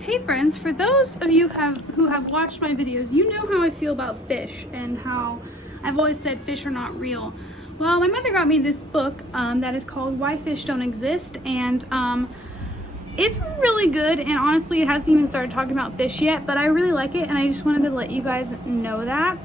Hey friends, for those of you who have watched my videos, you know how I feel about fish and how I've always said fish are not real. Well, my mother got me this book that is called Why Fish Don't Exist, and it's really good, and honestly it hasn't even started talking about fish yet, but I really like it and I just wanted to let you guys know that.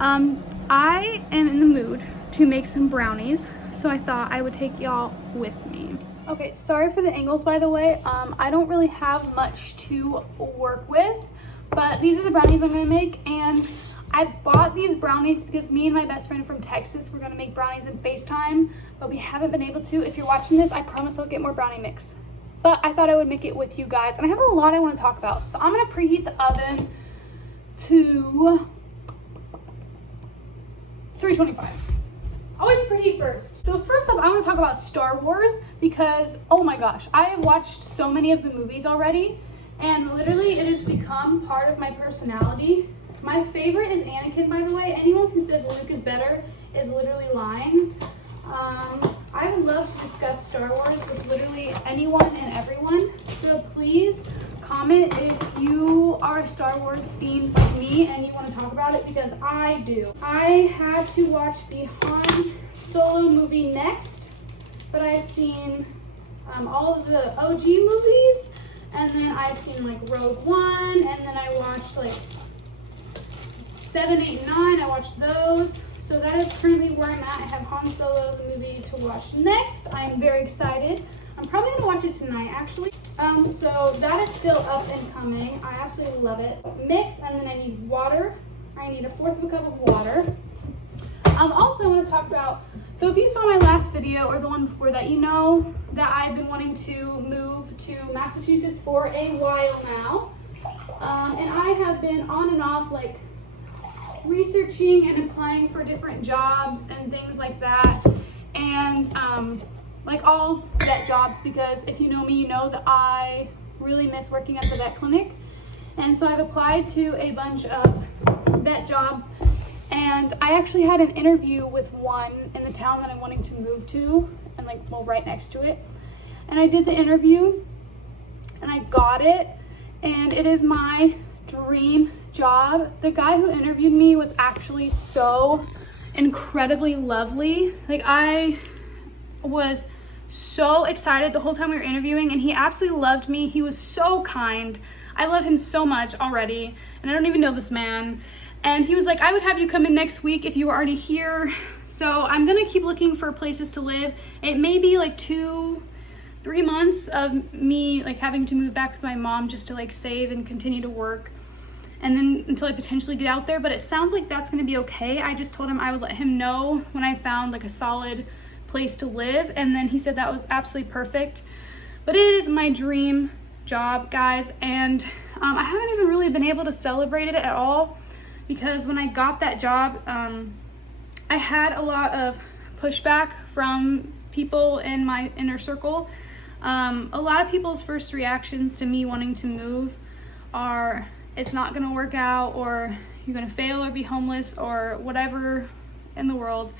I am in the mood to make some brownies, so I thought I would take y'all with me. Okay, sorry for the angles, by the way. I don't really have much to work with, but these are the brownies I'm gonna make, and I bought these brownies because me and my best friend from Texas were gonna make brownies in FaceTime, but we haven't been able to. If you're watching this, I promise I'll get more brownie mix. But I thought I would make it with you guys, and I have a lot I wanna talk about. So I'm gonna preheat the oven to 325. Always preheat first. So first off, I want to talk about Star Wars because, oh my gosh, I have watched so many of the movies already, and literally it has become part of my personality. My favorite is Anakin, by the way. Anyone who says Luke is better is literally lying. I would love to discuss Star Wars with literally anyone and everyone, so please comment if you are a Star Wars fiend like me and you want to talk about it, because I do. I had to watch the Han Solo movie next, but I've seen all of the OG movies, and then I've seen like Rogue One, and then I watched like 7, 8, 9. I watched those. So that is currently where I'm at. I have Han Solo, the movie, to watch next. I'm very excited. I'm probably gonna watch it tonight, actually. So that is still up and coming. I absolutely love it. Mix, and then I need water. I need 1/4 cup of water. Also, I want to talk about, so if you saw my last video or the one before that, you know that I've been wanting to move to Massachusetts for a while now. And I have been on and off, like, researching and applying for different jobs and things like that. And, like all vet jobs, because if you know me, you know that I really miss working at the vet clinic. And so I've applied to a bunch of vet jobs, and I actually had an interview with one in the town that I'm wanting to move to, and like, well, right next to it. And I did the interview and I got it, and it is my dream job. The guy who interviewed me was actually so incredibly lovely. Like, I was so excited the whole time we were interviewing, and he absolutely loved me. He was so kind. I love him so much already, and I don't even know this man. And he was like, I would have you come in next week if you were already here. So I'm gonna keep looking for places to live. It may be like 2-3 months of me like having to move back with my mom just to like save and continue to work, and then until I potentially get out there. But it sounds like that's gonna be okay. I just told him I would let him know when I found like a solid place to live, and then he said that was absolutely perfect. But it is my dream job, guys, and I haven't even really been able to celebrate it at all, because when I got that job, I had a lot of pushback from people in my inner circle. A lot of people's first reactions to me wanting to move are, it's not gonna work out, or you're gonna fail or be homeless or whatever in the world.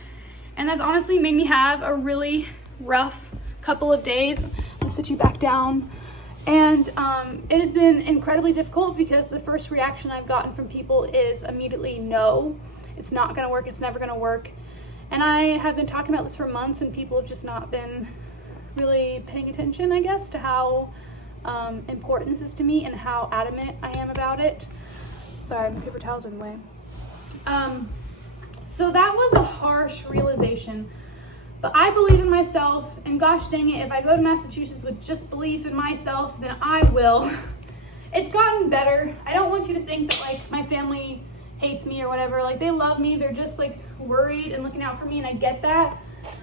And that's honestly made me have a really rough couple of days. I'll sit you back down. And it has been incredibly difficult, because the first reaction I've gotten from people is immediately no, it's not gonna work, it's never gonna work. And I have been talking about this for months, and people have just not been really paying attention, I guess, to how important this is to me and how adamant I am about it. Sorry, my paper towels are in the way. So that was a harsh realization, but I believe in myself, and gosh dang it, if I go to Massachusetts with just belief in myself, then I will. It's gotten better. I don't want you to think that like my family hates me or whatever. Like, they love me, they're just like worried and looking out for me, and I get that.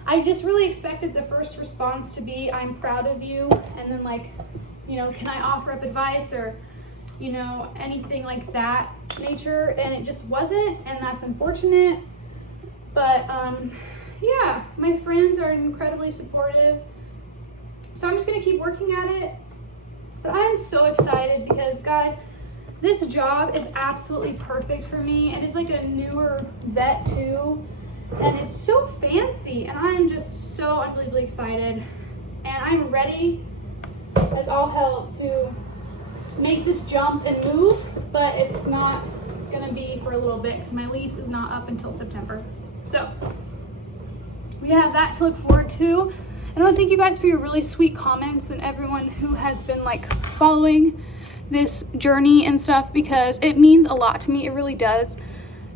I just really expected the first response to be, I'm proud of you, and then like, you know, can I offer up advice, or you know, anything like that nature, and it just wasn't, and that's unfortunate. But yeah, my friends are incredibly supportive, so I'm just gonna keep working at it. But I'm so excited because, guys, this job is absolutely perfect for me, and it's like a newer vet too, and it's so fancy, and I'm just so unbelievably excited, and I'm ready as all hell to make this jump and move, but it's not gonna be for a little bit because my lease is not up until September. So we have that to look forward to. And I want to thank you guys for your really sweet comments and everyone who has been like following this journey and stuff, because it means a lot to me. It really does,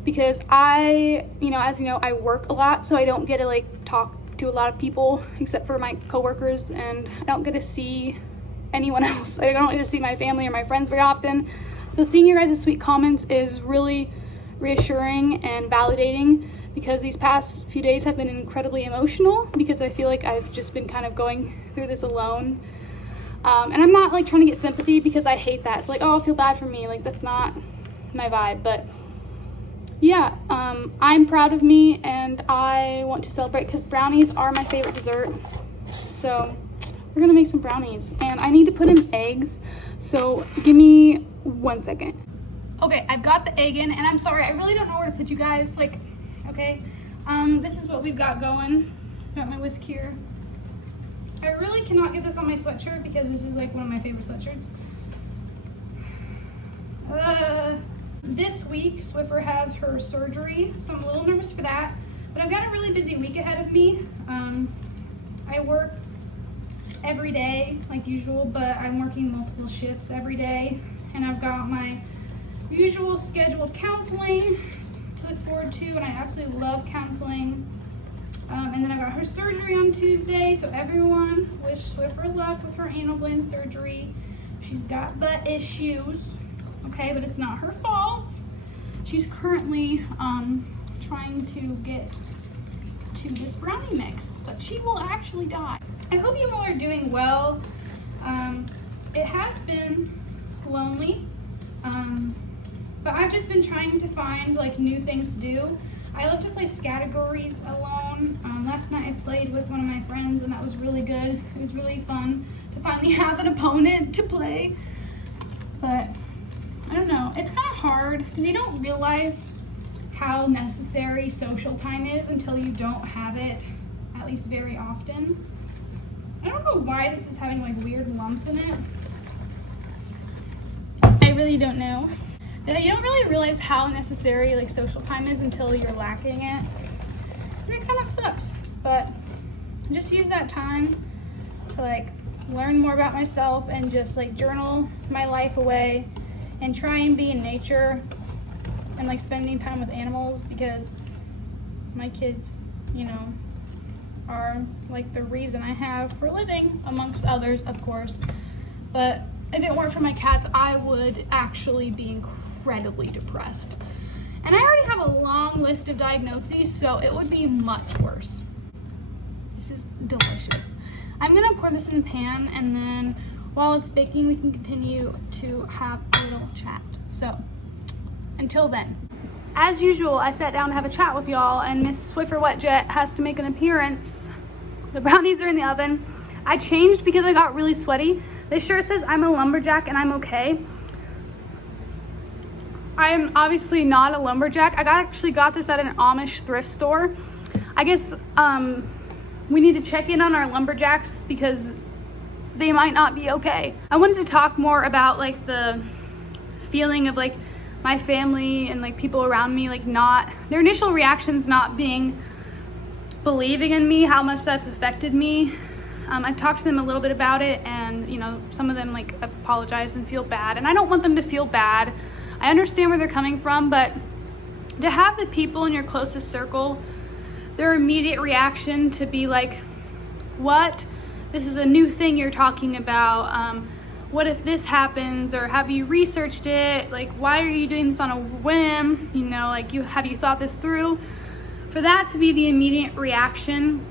because I, as you know, I work a lot, so I don't get to like talk to a lot of people except for my coworkers, and I don't get to see anyone else. I don't get to see my family or my friends very often. So seeing your guys' sweet comments is really reassuring and validating, because these past few days have been incredibly emotional, because I feel like I've just been kind of going through this alone. And I'm not like trying to get sympathy, because I hate that. It's like, oh, feel bad for me. Like, that's not my vibe. But yeah, I'm proud of me, and I want to celebrate because brownies are my favorite dessert. So we're gonna make some brownies, and I need to put in eggs. So give me 1 second. Okay, I've got the egg in, and I'm sorry, I really don't know where to put you guys. Like, okay, this is what we've got going. Got my whisk here. I really cannot get this on my sweatshirt because this is like one of my favorite sweatshirts. This week, Swiffer has her surgery, so I'm a little nervous for that. But I've got a really busy week ahead of me. I work every day like usual, but I'm working multiple shifts every day. And I've got my usual scheduled counseling to look forward to, and I absolutely love counseling. And then I got her surgery on Tuesday, so everyone wish Swiffer luck with her anal gland surgery. She's got butt issues, okay, but it's not her fault. She's currently trying to get to this brownie mix, but she will actually die. I hope you all are doing well. It has been lonely, but I've just been trying to find like new things to do. I love to play categories alone. Last night I played with one of my friends, and that was really good. It was really fun to finally have an opponent to play. But I don't know, it's kind of hard because you don't realize how necessary social time is until you don't have it, at least very often. I don't know why this is having like weird lumps in it. I really don't know. But you don't really realize how necessary like social time is until you're lacking it. And it kind of sucks. But just use that time to like learn more about myself and just like journal my life away and try and be in nature and like spending time with animals, because my kids, are like the reason I have for living, amongst others, of course. But if it weren't for my cats, I would actually be incredibly depressed. And I already have a long list of diagnoses, so it would be much worse. This is delicious. I'm gonna pour this in a pan, and then while it's baking, we can continue to have a little chat. So until then. As usual, I sat down to have a chat with y'all, and Miss Swiffer Wetjet has to make an appearance. The brownies are in the oven. I changed because I got really sweaty. This shirt says I'm a lumberjack and I'm okay. I am obviously not a lumberjack. I actually got this at an Amish thrift store. I guess we need to check in on our lumberjacks because they might not be okay. I wanted to talk more about like the feeling of like my family and like people around me, like not, their initial reactions not being believing in me, how much that's affected me. I talked to them a little bit about it, and some of them like apologize and feel bad, and I don't want them to feel bad. I understand where they're coming from, but to have the people in your closest circle, their immediate reaction to be like, what? This is a new thing you're talking about. What if this happens? Or have you researched it? Like, why are you doing this on a whim? Have you thought this through? For that to be the immediate reaction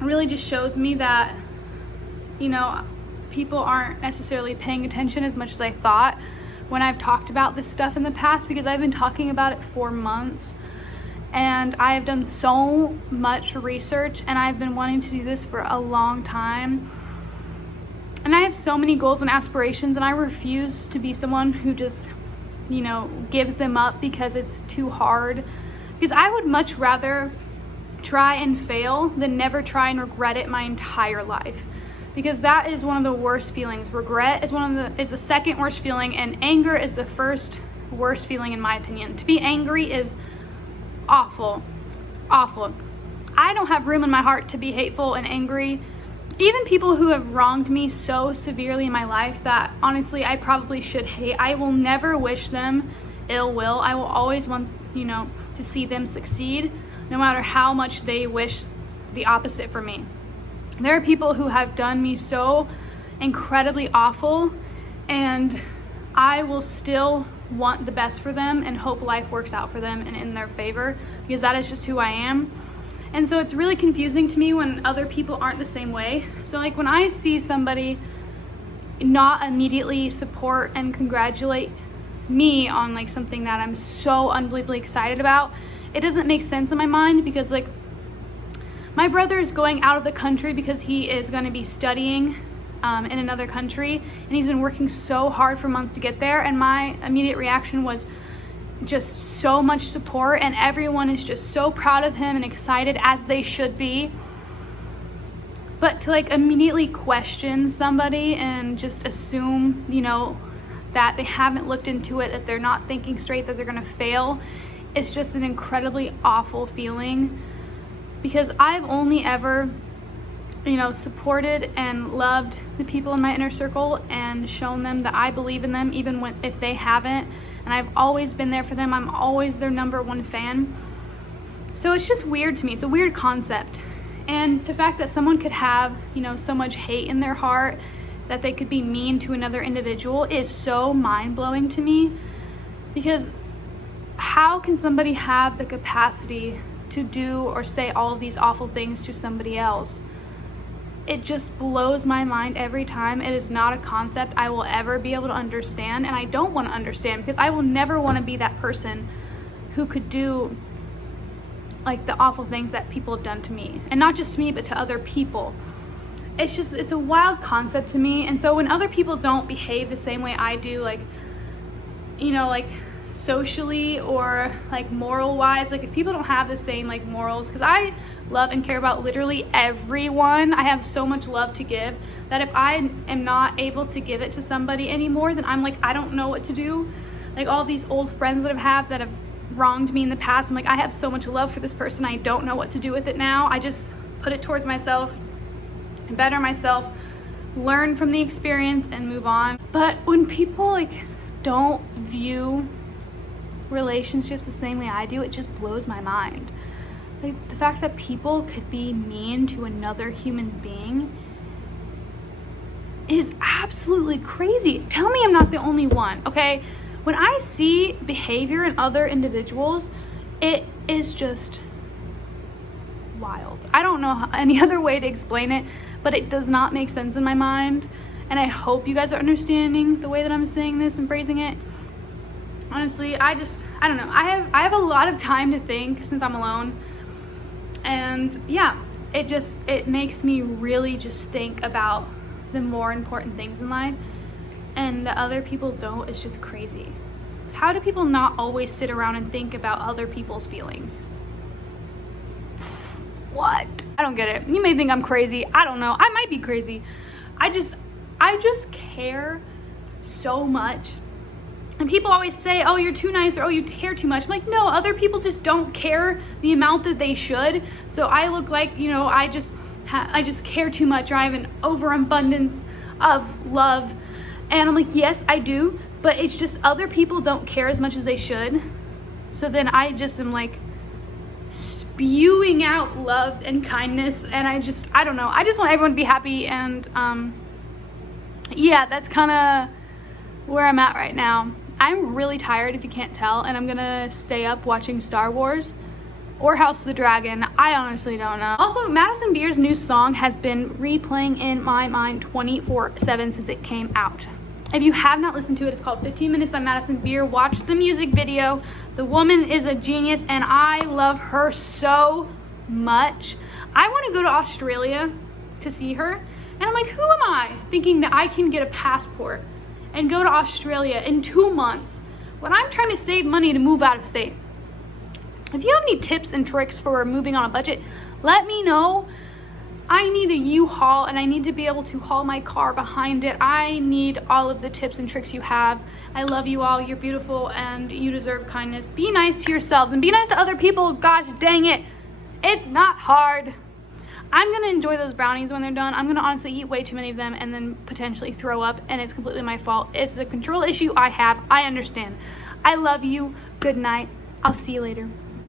really just shows me that, people aren't necessarily paying attention as much as I thought when I've talked about this stuff in the past, because I've been talking about it for months, and I have done so much research, and I've been wanting to do this for a long time. And I have so many goals and aspirations, and I refuse to be someone who just, gives them up because it's too hard. Because I would much rather try and fail than never try and regret it my entire life. because that is one of the worst feelings. Regret is the second worst feeling, and anger is the first worst feeling in my opinion. To be angry is awful, awful. I don't have room in my heart to be hateful and angry. Even people who have wronged me so severely in my life that honestly I probably should hate, I will never wish them ill will. I will always want, to see them succeed, no matter how much they wish the opposite for me. There are people who have done me so incredibly awful, and I will still want the best for them and hope life works out for them and in their favor, because that is just who I am. And so it's really confusing to me when other people aren't the same way. So like when I see somebody not immediately support and congratulate me on like something that I'm so unbelievably excited about, it doesn't make sense in my mind, because like my brother is going out of the country because he is going to be studying in another country, and he's been working so hard for months to get there, and my immediate reaction was just so much support, and everyone is just so proud of him and excited, as they should be. But to like immediately question somebody and just assume, that they haven't looked into it, that they're not thinking straight, that they're gonna fail, it's just an incredibly awful feeling, because I've only ever supported and loved the people in my inner circle and shown them that I believe in them, even if they haven't, and I've always been there for them. I'm always their number one fan. So it's just weird to me. It's a weird concept. And the fact that someone could have, so much hate in their heart that they could be mean to another individual is so mind-blowing to me, because how can somebody have the capacity to do or say all of these awful things to somebody else? It just blows my mind every time. It is not a concept I will ever be able to understand, and I don't want to understand, because I will never want to be that person who could do like the awful things that people have done to me, and not just to me but to other people. It's a wild concept to me. And so when other people don't behave the same way I do, like socially or like moral wise, like if people don't have the same like morals, because I love and care about literally everyone, I have so much love to give that if I am not able to give it to somebody anymore, then I'm like, I don't know what to do. Like all these old friends that I've had that have wronged me in the past, I'm like, I have so much love for this person, I don't know what to do with it now. I just put it towards myself, better myself, learn from the experience, and move on. But when people like don't view relationships the same way I do, it just blows my mind. Like the fact that people could be mean to another human being is absolutely crazy. Tell me I'm not the only one, okay? When I see behavior in other individuals, it is just wild. I don't know any other way to explain it, but it does not make sense in my mind, and I hope you guys are understanding the way that I'm saying this and phrasing it. Honestly, I don't know. I have a lot of time to think since I'm alone, and yeah, it makes me really just think about the more important things in life, and the other people don't. It's just crazy. How do people not always sit around and think about other people's feelings? What? I don't get it. You may think I'm crazy. I don't know. I might be crazy. I just care so much. And people always say, oh, you're too nice, or oh, you care too much. I'm like, no, other people just don't care the amount that they should. So I look like, I just care too much, or I have an overabundance of love. And I'm like, yes, I do. But it's just other people don't care as much as they should. So then I just am like spewing out love and kindness, and I don't know. I just want everyone to be happy, and yeah, that's kind of where I'm at right now. I'm really tired, if you can't tell, and I'm gonna stay up watching Star Wars or House of the Dragon. I honestly don't know. Also, Madison Beer's new song has been replaying in my mind 24/7 since it came out. If you have not listened to it, it's called 15 Minutes by Madison Beer. Watch the music video. The woman is a genius, and I love her so much. I want to go to Australia to see her, and I'm like, who am I thinking that I can get a passport and go to Australia in 2 months when I'm trying to save money to move out of state? If you have any tips and tricks for moving on a budget, let me know. I need a U-Haul, and I need to be able to haul my car behind it. I need all of the tips and tricks you have. I love you all. You're beautiful, and you deserve kindness. Be nice to yourselves, and be nice to other people. Gosh dang it. It's not hard. I'm going to enjoy those brownies when they're done. I'm going to honestly eat way too many of them and then potentially throw up, and it's completely my fault. It's a control issue I have. I understand. I love you. Good night. I'll see you later.